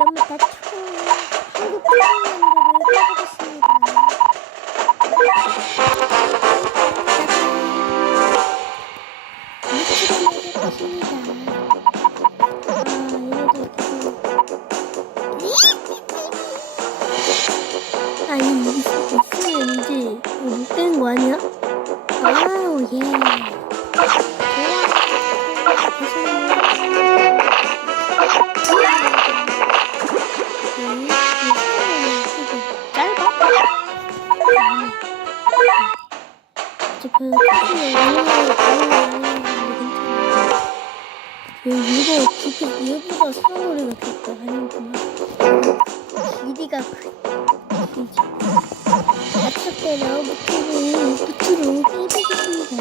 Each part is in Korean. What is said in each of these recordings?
너무 다치고 한국 프리미엄으로 해보겠습니다. 아, 계속 아니 이게 있으면 이제 이거 못 되는 거 아니야? 와우 예. 짧아? 이거 그렇게 얘보다 사거리가 좋다 아니구나 길이가 크지 약속대로 부트를 부트로 빼주겠습니다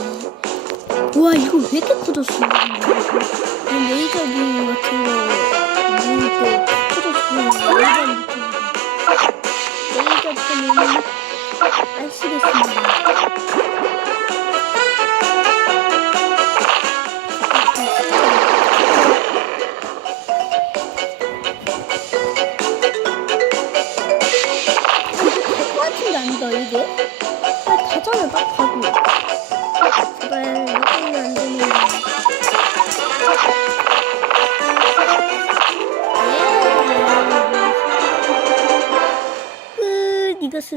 와 이거 왜 이렇게 커졌어 이 레이저 빔 같은 거 이렇게 커졌어 레이저 빔은 같은데 아니다 이게?